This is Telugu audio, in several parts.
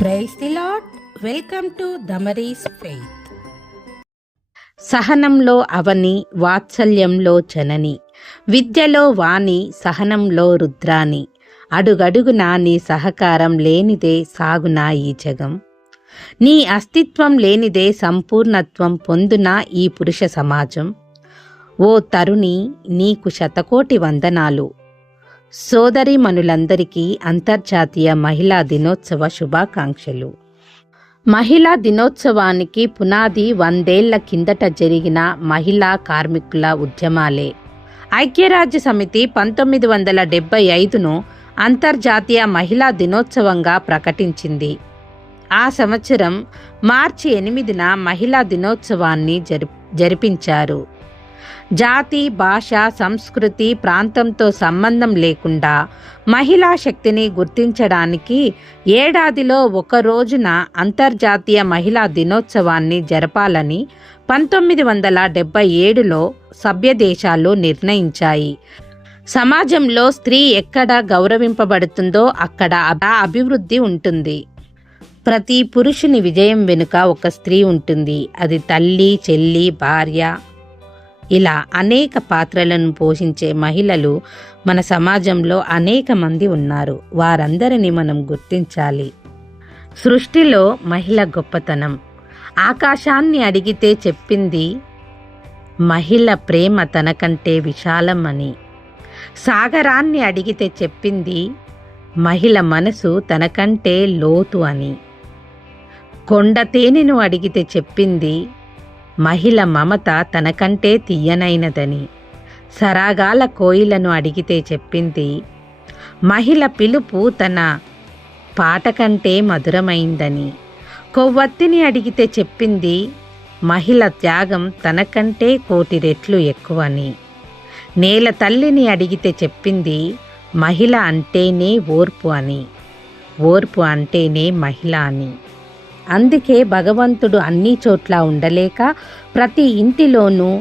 Praise the Lord welcome to Damaris faith. సహనంలో అవని వాత్సల్యంలో జనని విద్యలో వాణి సహనంలో రుద్రాని అడుగడుగునా నీ సహకారం లేనిదే సాగునా ఈ జగం. నీ అస్తిత్వం లేనిదే సంపూర్ణత్వం పొందునా ఈ పురుష సమాజం. ఓ తరుణి నీకు శతకోటి వందనాలు సోదరిమణులందరికీ అంతర్జాతీయ మహిళా దినోత్సవ శుభాకాంక్షలు. మహిళా దినోత్సవానికి పునాది వందేళ్ళ కిందట జరిగిన మహిళా కార్మికుల ఉద్యమాలే. ఐక్యరాజ్య సమితి పంతొమ్మిది వందల డెబ్బై ఐదును అంతర్జాతీయ మహిళా దినోత్సవంగా ప్రకటించింది. ఆ సంవత్సరం మార్చి ఎనిమిదిన మహిళా దినోత్సవాన్ని జరి జరిపించారు. జాతి భాష సంస్కృతి ప్రాంతంతో సంబంధం లేకుండా మహిళా శక్తిని గుర్తించడానికి ఏడాదిలో ఒక రోజున అంతర్జాతీయ మహిళా దినోత్సవాన్ని జరపాలని పంతొమ్మిది వందల డెబ్బై ఏడులో సభ్యదేశాలు నిర్ణయించాయి. సమాజంలో స్త్రీ ఎక్కడ గౌరవింపబడుతుందో అక్కడ అభివృద్ధి ఉంటుంది. ప్రతి పురుషుని విజయం వెనుక ఒక స్త్రీ ఉంటుంది. అది తల్లి చెల్లి భార్య ఇలా అనేక పాత్రలను పోషించే మహిళలు మన సమాజంలో అనేక మంది ఉన్నారు. వారందరిని మనం గుర్తించాలి. సృష్టిలో మహిళ గొప్పతనం. ఆకాశాన్ని అడిగితే చెప్పింది మహిళ ప్రేమ తనకంటే విశాలం అని. సాగరాన్ని అడిగితే చెప్పింది మహిళ మనసు తనకంటే లోతు అని. కొండ తేనెను అడిగితే చెప్పింది మహిళ మమత తనకంటే తీయనైనదని సరాగాల కోయిలను అడిగితే చెప్పింది మహిళ పిలుపు తన పాట కంటే మధురమైందని. కొవ్వొత్తిని అడిగితే చెప్పింది మహిళ త్యాగం తనకంటే కోటి రెట్లు ఎక్కువని. నేల తల్లిని అడిగితే చెప్పింది మహిళ అంటేనే ఓర్పు అని. ఓర్పు అంటేనే మహిళ అని. అందుకే భగవంతుడు అన్ని చోట్ల ఉండలేక ప్రతి ఇంటిలోనూ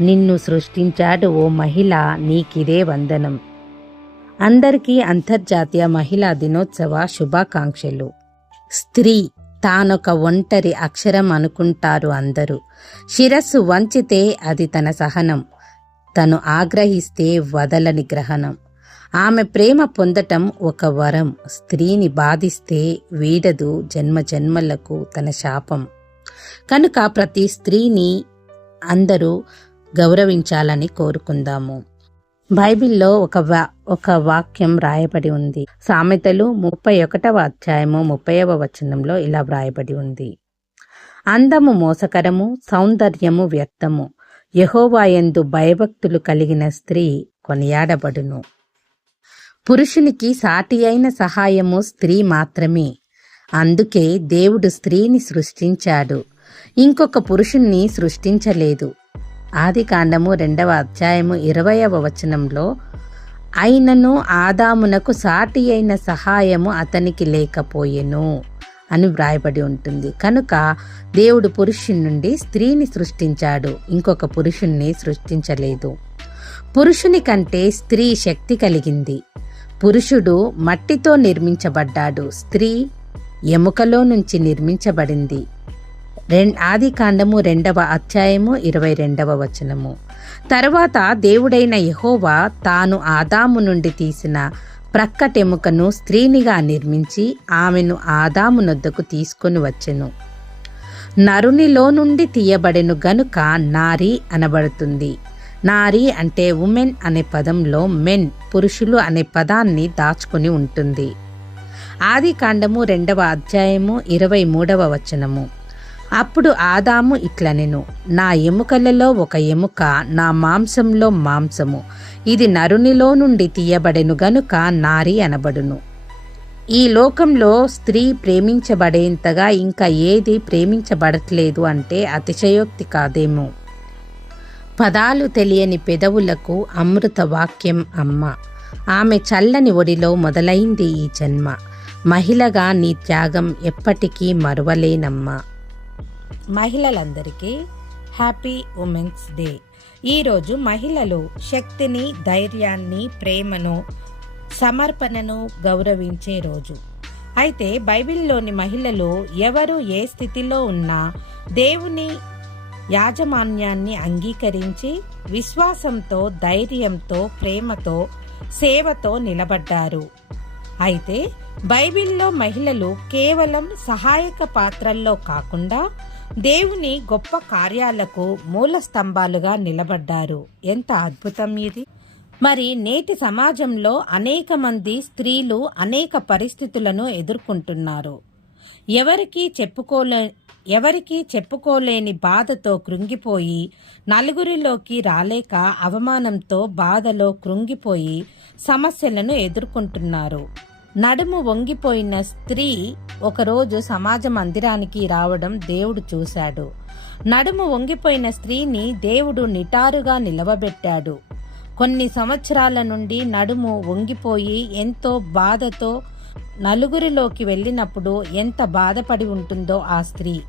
నిన్ను సృష్టించాడు ఓ మహిళ నీకిదే వందనం. అందరికీ అంతర్జాతీయ మహిళా దినోత్సవ శుభాకాంక్షలు. స్త్రీ తానొక ఒంటరి అక్షరం అనుకుంటారు అందరూ. శిరస్సు వంచితే అది తన సహనం. తను ఆగ్రహిస్తే వదలని గ్రహణం. ఆమె ప్రేమ పొందటం ఒక వరం. స్త్రీని బాధిస్తే వీడదు జన్మ జన్మలకు తన శాపం. కనుక ప్రతి స్త్రీని అందరూ గౌరవించాలని కోరుకుందాము. బైబిల్లో ఒక వా ఒక వాక్యం వ్రాయబడి ఉంది. సామెతలు ముప్పై ఒకటవ అధ్యాయము ముప్పైవ వచనంలో ఇలా వ్రాయబడి ఉంది. అందము మోసకరము సౌందర్యము వ్యర్థము. యహోవాయందు భయభక్తులు కలిగిన స్త్రీ కొనియాడబడును. పురుషునికి సాటి అయిన సహాయము స్త్రీ మాత్రమే. అందుకే దేవుడు స్త్రీని సృష్టించాడు. ఇంకొక పురుషుణ్ణి సృష్టించలేదు. ఆది కాండము రెండవ అధ్యాయము ఇరవయవ వచనంలో అయినను ఆదామునకు సాటి అయిన సహాయము అతనికి లేకపోయెను అని వ్రాయబడి ఉంటుంది. కనుక దేవుడు పురుషుని నుండి స్త్రీని సృష్టించాడు. ఇంకొక పురుషుణ్ణి సృష్టించలేదు. పురుషుని కంటే స్త్రీ శక్తి కలిగింది. పురుషుడు మట్టితో నిర్మించబడ్డాడు. స్త్రీ ఎముకలో నుంచి నిర్మించబడింది. రెం ఆది కాండము రెండవ అధ్యాయము ఇరవై రెండవ వచనము. తరువాత దేవుడైన యహోవా తాను ఆదాము నుండి తీసిన ప్రక్కటెముకను స్త్రీనిగా నిర్మించి ఆమెను ఆదాము నొద్దకు తీసుకొని వచ్చెను. నరునిలో నుండి తీయబడెను గనుక నారి అనబడుతుంది. నారి అంటే ఉమెన్ అనే పదంలో మెన్ పురుషులు అనే పదాన్ని దాచుకుని ఉంటుంది. ఆది కాండము రెండవ అధ్యాయము ఇరవై మూడవ వచనము. అప్పుడు ఆదాము ఇట్లనెను నా ఎముకలలో ఒక ఎముక నా మాంసంలో మాంసము ఇది నరునిలో నుండి తీయబడెను గనుక నారి అనబడును. ఈ లోకంలో స్త్రీ ప్రేమించబడేంతగా ఇంకా ఏది ప్రేమించబడట్లేదు అంటే అతిశయోక్తి కాదేమో. పదాలు తెలియని పెదవులకు అమృత వాక్యం అమ్మ. ఆమె చల్లని ఒడిలో మొదలైంది ఈ జన్మ. మహిళగా నీ త్యాగం ఎప్పటికీ మరువలేనమ్మా. మహిళలందరికీ హ్యాపీ ఉమెన్స్ డే. ఈరోజు మహిళలు శక్తిని ధైర్యాన్ని ప్రేమను సమర్పణను గౌరవించే రోజు. అయితే బైబిల్లోని మహిళలు ఎవరు ఏ స్థితిలో ఉన్నా దేవుని యాజమాన్యాన్ని అంగీకరించి విశ్వాసంతో ధైర్యంతో ప్రేమతో సేవతో నిలబడ్డారు. అయితే బైబిల్లో మహిళలు కేవలం సహాయక పాత్రల్లో కాకుండా దేవుని గొప్ప కార్యాలకు మూల స్తంభాలుగా నిలబడ్డారు. ఎంత అద్భుతం ఇది! మరి నేటి సమాజంలో అనేక మంది స్త్రీలు అనేక పరిస్థితులను ఎదుర్కొంటున్నారు. ఎవరికి చెప్పుకోలే ఎవరికీ చెప్పుకోలేని బాధతో కృంగిపోయి నలుగురిలోకి రాలేక అవమానంతో బాధలో కృంగిపోయి సమస్యలను ఎదుర్కొంటున్నారు. నడుము వంగిపోయిన స్త్రీ ఒకరోజు సమాజ మందిరానికి రావడం దేవుడు చూశాడు. నడుము వంగిపోయిన స్త్రీని దేవుడు నిటారుగా నిలవబెట్టాడు. కొన్ని సంవత్సరాల నుండి నడుము వంగిపోయి ఎంతో బాధతో నలుగురిలోకి వెళ్ళినప్పుడు ఎంత బాధపడి ఉంటుందో ఆ స్త్రీ.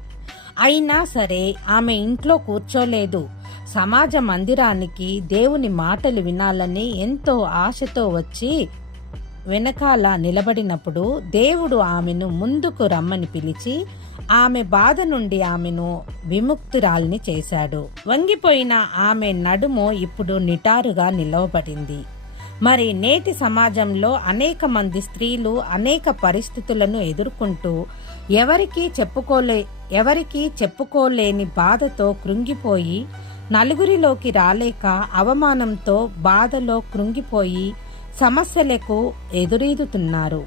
అయినా సరే ఆమె ఇంట్లో కూర్చోలేదు. సమాజ మందిరానికి దేవుని మాటలు వినాలని ఎంతో ఆశతో వచ్చి వెనకాల నిలబడినప్పుడు దేవుడు ఆమెను ముందుకు రమ్మని పిలిచి ఆమె బాధ నుండి ఆమెను విముక్తురాల్ని చేశాడు. వంగిపోయిన ఆమె నడుము ఇప్పుడు నిటారుగా నిలవబడింది. మరి నేటి సమాజంలో అనేక మంది స్త్రీలు అనేక పరిస్థితులను ఎదుర్కొంటూ ఎవరికీ చెప్పుకోలే ఎవరికీ చెప్పుకోలేని బాధతో కృంగిపోయి నలుగురిలోకి రాలేక అవమానంతో బాధలో కృంగిపోయి సమస్యలకు ఎదురీదుతున్నారు.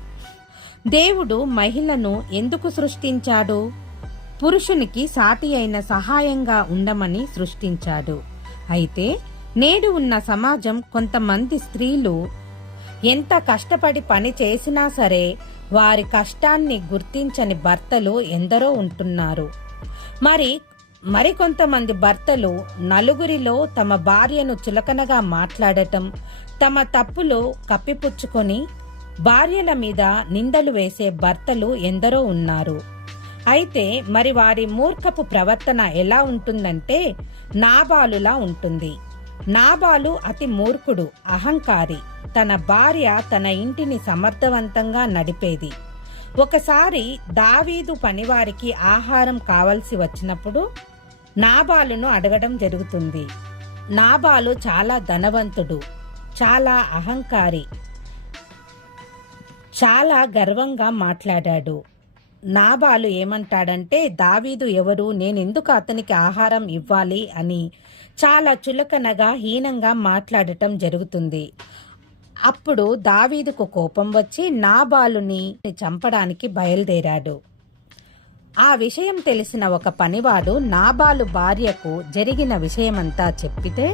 దేవుడు మహిళను ఎందుకు సృష్టించాడు? పురుషునికి సాటి అయిన సహాయంగా ఉండమని సృష్టించాడు. అయితే నేడు ఉన్న సమాజం కొంతమంది స్త్రీలు ఎంత కష్టపడి పని చేసినా సరే వారి కష్టాన్ని గుర్తించని భర్తలు ఎందరో ఉంటున్నారు. మరి మరికొంతమంది భర్తలు నలుగురిలో తమ భార్యను చులకనగా మాట్లాడటం తమ తప్పులు కప్పిపుచ్చుకొని భార్యల మీద నిందలు వేసే భర్తలు ఎందరో ఉన్నారు. అయితే మరి వారి మూర్ఖపు ప్రవర్తన ఎలా ఉంటుందంటే నాబాలులా ఉంటుంది. నాబాలు అతి మూర్ఖుడు అహంకారి. తన భార్య తన ఇంటిని సమర్థవంతంగా నడిపేది. ఒకసారి దావీదు పనివారికి ఆహారం కావలసి వచ్చినప్పుడు నాబాలును అడగడం జరుగుతుంది. నాబాలు చాలా ధనవంతుడు చాలా అహంకారి చాలా గర్వంగా మాట్లాడాడు. నాబాలు ఏమంటాడంటే దావీదు ఎవరు? నేనెందుకు అతనికి ఆహారం ఇవ్వాలి? అని చాలా చులకనగా హీనంగా మాట్లాడటం జరుగుతుంది. అప్పుడు దావీదుకు కోపం వచ్చి నాబాలుని చంపడానికి బయలుదేరాడు. ఆ విషయం తెలిసిన ఒక పనివాడు నాబాలు భార్యకు జరిగిన విషయమంతా చెప్పితే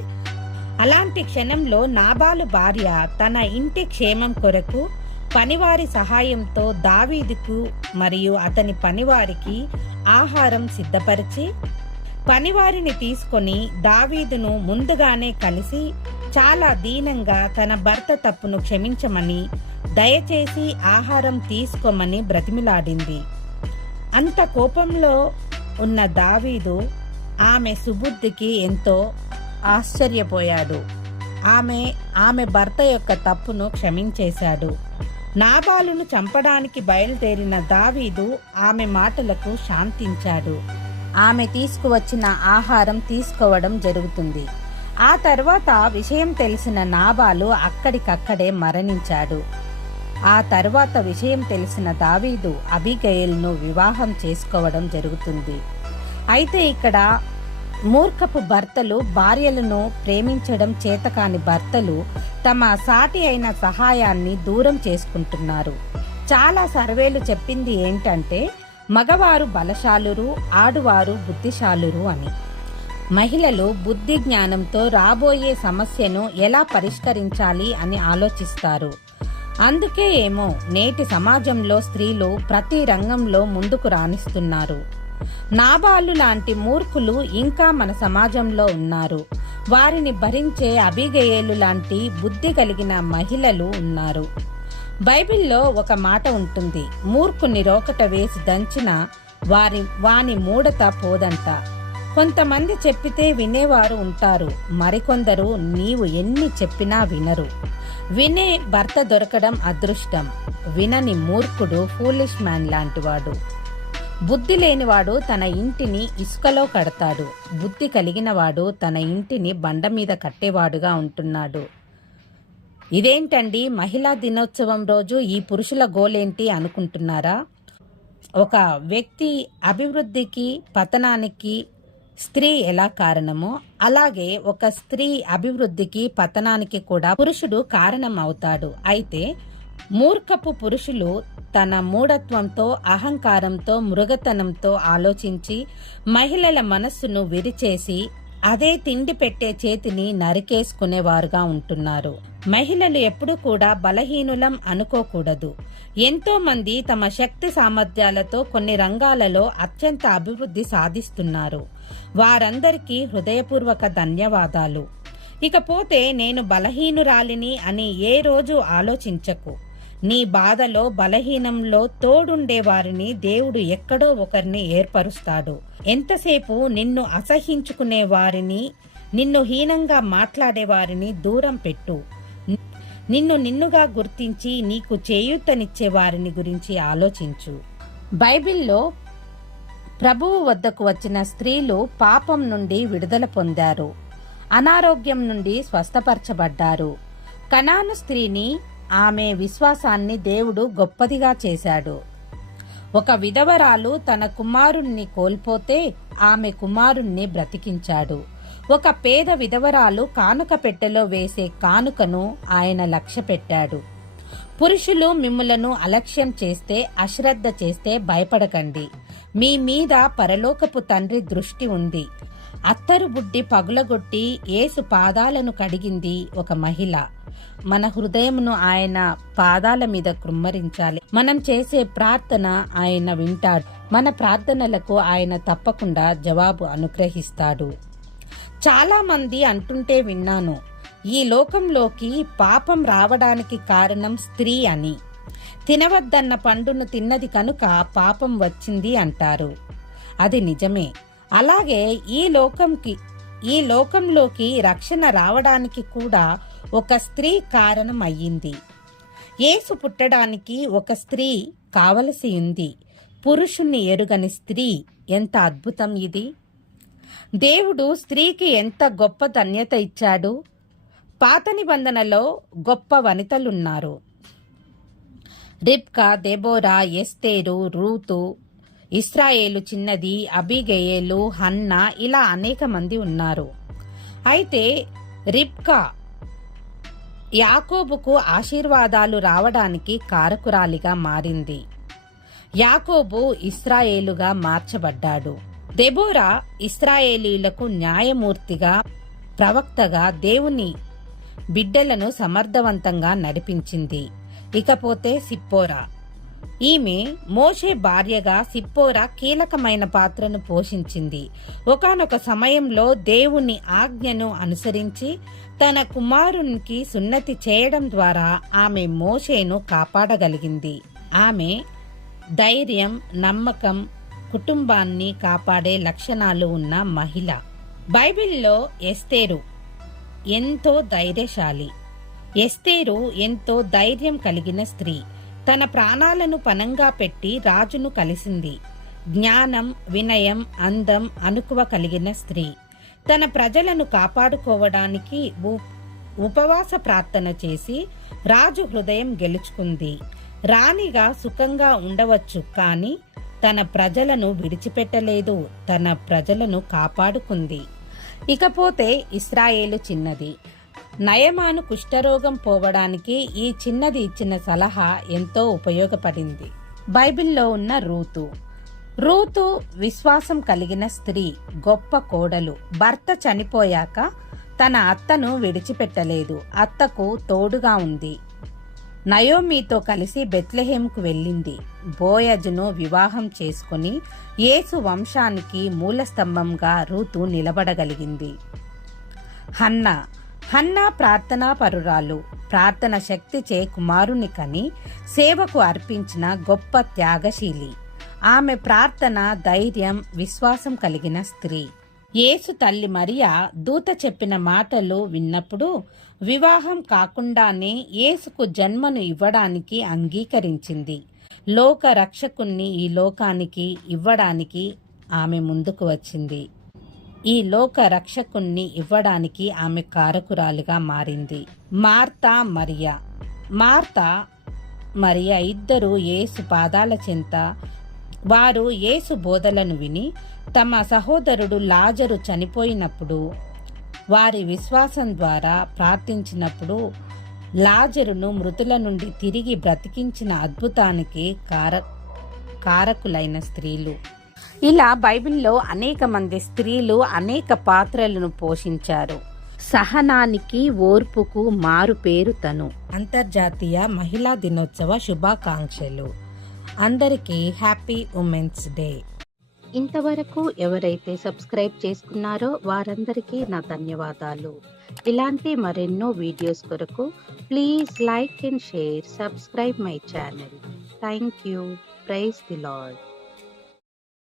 అలాంటి క్షణంలో నాబాలు భార్య తన ఇంటి క్షేమం కొరకు పనివారి సహాయంతో దావీదుకు మరియు అతని పనివారికి ఆహారం సిద్ధపరిచి పనివారిని తీసుకొని దావీదును ముందుగానే కలిసి చాలా దీనంగా తన భర్త తప్పును క్షమించమని దయచేసి ఆహారం తీసుకోమని బ్రతిమిలాడింది. అంత కోపంలో ఉన్న దావీదు ఆమె సుబుద్ధికి ఎంతో ఆశ్చర్యపోయాడు. ఆమె ఆమె భర్త యొక్క తప్పును క్షమించేశాడు. నాబాలును చంపడానికి బయలుదేరిన దావీదు ఆమె మాటలకు శాంతించాడు. ఆమె తీసుకువచ్చిన ఆహారం తీసుకోవడం జరుగుతుంది. ఆ తర్వాత విషయం తెలిసిన నాబాలు అక్కడికక్కడే మరణించాడు. ఆ తర్వాత విషయం తెలిసిన దావీదు అబిగయల్ను వివాహం చేసుకోవడం జరుగుతుంది. అయితే ఇక్కడ మూర్ఖపు భర్తలు భార్యలను ప్రేమించడం చేతకాని భర్తలు తమ సాటి అయిన సహాయాన్ని దూరం చేసుకుంటున్నారు. చాలా సర్వేలు చెప్పింది ఏంటంటే మగవారు బలశాలురు ఆడువారు బుద్ధిశాలురు అని. మహిళలు బుద్ధి జ్ఞానంతో రాబోయే సమస్యను ఎలా పరిష్కరించాలి అని ఆలోచిస్తారు. అందుకే ఏమో నేటి సమాజంలో స్త్రీలు ప్రతి రంగంలో ముందుకు రాణిస్తున్నారు. నాబాలు లాంటి మూర్ఖులు ఇంకా మన సమాజంలో ఉన్నారు. వారిని భరించే అభిగయేలు లాంటి బుద్ధి కలిగిన మహిళలు ఉన్నారు. బైబిల్లో ఒక మాట ఉంటుంది. మూర్ఖుని రోకట వేసి దంచిన వారి వాని మూడత పోదంట. కొంతమంది చెప్పితే వినేవారు ఉంటారు. మరికొందరు నీవు ఎన్ని చెప్పినా వినరు. వినే భర్త దొరకడం అదృష్టం. వినని మూర్ఖుడు ఫూలిష్ మ్యాన్ లాంటివాడు. బుద్ధి లేనివాడు తన ఇంటిని ఇసుకలో కడతాడు. బుద్ధి కలిగినవాడు తన ఇంటిని బండ మీద కట్టేవాడుగా ఉంటున్నాడు. ఇదేంటండి? మహిళా దినోత్సవం రోజు ఈ పురుషుల గోలేంటి అనుకుంటున్నారా? ఒక వ్యక్తి అభివృద్ధికి పతనానికి స్త్రీ ఎలా కారణమో అలాగే ఒక స్త్రీ అభివృద్ధికి పతనానికి కూడా పురుషుడు కారణం అవుతాడు అయితే మూర్ఖపు పురుషులు తన మూఢత్వంతో అహంకారంతో మృగతనంతో ఆలోచించి మహిళల మనస్సును విరిచేసి అదే తిండి పెట్టే చేతిని నరికేసుకునేవారుగా ఉంటున్నారు. మహిళలు ఎప్పుడూ కూడా బలహీనులం అనుకోకూడదు. ఎంతో మంది తమ శక్తి సామర్థ్యాలతో కొన్ని రంగాలలో అత్యంత అభివృద్ధి సాధిస్తున్నారు. వారందరికీ హృదయపూర్వక ధన్యవాదాలు. ఇకపోతే నేను బలహీనురాలిని అని ఏ రోజు ఆలోచించకు. నీ బాధలో బలహీనంలో తోడుండే వారిని దేవుడు ఎక్కడో ఒకరిని ఏర్పరుస్తాడు. ఎంతసేపు నిన్ను అసహించుకునే వారిని నిన్ను హీనంగా మాట్లాడే వారిని దూరం పెట్టు. నిన్ను నిన్నుగా గుర్తించి నీకు చేయూతనిచ్చే వారిని గురించి ఆలోచించు. బైబిల్లో ప్రభువు వద్దకు వచ్చిన స్త్రీలు పాపం నుండి విడుదల పొందారు. అనారోగ్యం నుండి స్వస్థపరచబడ్డారు. కనాను స్త్రీని ఆమె విశ్వాసాన్ని దేవుడు గొప్పదిగా చేశాడు. ఒక విధవరాలు తన కుమారుణ్ణి కోల్పోతే ఆమె కుమారుణ్ణి బ్రతికించాడు. ఒక పేద విధవరాలు కానుక పెట్టెలో వేసే కానుకను ఆయన లక్ష్య పెట్టాడు పురుషులు మిమ్ములను అలక్ష్యం చేస్తే అశ్రద్ధ చేస్తే భయపడకండి. మీ మీద పరలోకపు తండ్రి దృష్టి ఉంది. అత్తరు బుడ్డి పగులగొట్టి ఏసు పాదాలను కడిగింది ఒక మహిళ. మన హృదయమును ఆయన పాదాల మీద కృమ్మరించాలి. మనం చేసే ప్రార్థన ఆయన వింటాడు. మన ప్రార్థనలకు ఆయన తప్పకుండా జవాబు అనుగ్రహిస్తాడు. చాలామంది అంటుంటే విన్నాను ఈ లోకంలోకి పాపం రావడానికి కారణం స్త్రీ అని. తినవద్దన్న పండును తిన్నది కనుక పాపం వచ్చింది అంటారు. అది నిజమే. అలాగే ఈ లోకంకి ఈ లోకంలోకి రక్షణ రావడానికి కూడా ఒక స్త్రీ కారణం అయ్యింది యేసు పుట్టడానికి ఒక స్త్రీ కావలసి ఉంది. పురుషుణ్ణి ఎరుగని స్త్రీ ఎంత అద్భుతం ఇది! దేవుడు స్త్రీకి ఎంత గొప్ప ధన్యత ఇచ్చాడు? పాత నిబంధనలో గొప్ప వనితలున్నారు. Rebekah Deborah Esther Ruth Israel చిన్నది అబిగేయేలు హన్న ఇలా అనేక మంది ఉన్నారు. అయితే రిబ్కా యాకోబుకు ఆశీర్వాదాలు రావడానికి కారకురాలిగా మారింది. యాకోబు ఇస్రాయేలుగా మార్చబడ్డాడు. దెబోరా ఇస్రాయేలీలకు న్యాయమూర్తిగా ప్రవక్తగా దేవుని బిడ్డలను సమర్థవంతంగా నడిపించింది. ఇకపోతే సిప్పోరా. ఈమె మోషే భార్యగా సిప్పోరా కీలకమైన పాత్రను పోషించింది. ఒకనొక సమయంలో దేవుని ఆజ్ఞను అనుసరించి తన కుమారునికి సున్నతి చేయడం ద్వారా ఆమె మోషేను కాపాడగలిగింది. ఆమె ధైర్యం నమ్మకం కుటుంబాన్ని కాపాడే లక్షణాలు ఉన్న మహిళ. బైబిల్లో ఎస్తేరు ఎంతో ధైర్యశాలి. ఎస్తేరు ఎంతో ధైర్యం కలిగిన స్త్రీ. తన ప్రాణాలను పనంగా పెట్టి రాజును కలిసింది. జ్ఞానం వినయం అందం అనుకువ కలిగిన స్త్రీ. తన ప్రజలను కాపాడుకోవడానికి ఉపవాస ప్రార్థన చేసి రాజు హృదయం గెలుచుకుంది. రాణిగా సుఖంగా ఉండవచ్చు కానీ తన ప్రజలను విడిచిపెట్టలేదు తన ప్రజలను కాపాడుకుంది. ఇకపోతే ఇస్రాయేలు చిన్నది. నయమాను కుష్ఠరోగం పోవడానికి ఈ చిన్నది ఇచ్చిన సలహా ఎంతో ఉపయోగపడింది. బైబిల్లో ఉన్న రూతు. రూతు విశ్వాసం కలిగిన స్త్రీ గొప్ప కోడలు. భర్త చనిపోయాక తన అత్తను విడిచిపెట్టలేదు. అత్తకు తోడుగా ఉంది. నయోమీతో కలిసి బెత్లెహేంకు వెళ్ళింది. బోయజును వివాహం చేసుకుని యేసు వంశానికి మూలస్తంభంగా రూతు నిలబడగలిగింది. హన్నా హన్నా ప్రార్థనా పరురాలు ప్రార్థన శక్తిచే కుమారుని కని సేవకు అర్పించిన గొప్ప త్యాగశీలి. ఆమె ప్రార్థన ధైర్యం విశ్వాసం కలిగిన స్త్రీ. యేసు తల్లి మరియా దూత చెప్పిన మాటలు విన్నప్పుడు వివాహం కాకుండానే యేసుకు జన్మను ఇవ్వడానికి అంగీకరించింది. లోక రక్షకుణ్ణి ఈ లోకానికి ఇవ్వడానికి ఆమె ముందుకు వచ్చింది. ఈ లోక రక్షకుణ్ణి ఇవ్వడానికి ఆమె కారకురాలుగా మారింది. మార్తా మరియా. మార్తా మరియా ఇద్దరు యేసు పాదాల చెంత. వారు యేసు బోధలను విని తమ సహోదరుడు లాజరు చనిపోయినప్పుడు వారి విశ్వాసం ద్వారా ప్రార్థించినప్పుడు లాజరును మృతుల నుండి తిరిగి బ్రతికించిన అద్భుతానికి కార కారకులైన స్త్రీలు. ఇలా బైబిల్లో అనేక మంది స్త్రీలు అనేక పాత్రలను పోషించారు. సహనానికి ఓర్పుకు మారు పేరు తను. అంతర్జాతీయ మహిళా దినోత్సవ శుభాకాంక్షలు. అందరికీ హ్యాపీ ఉమెన్స్ డే. ఇంతవరకు ఎవరైతే సబ్స్క్రైబ్ చేసుకున్నారో వారందరికీ నా ధన్యవాదాలు. ఇలాంటి మరెన్నో వీడియోస్ కొరకు please like and share subscribe my channel. Thank you. Praise the Lord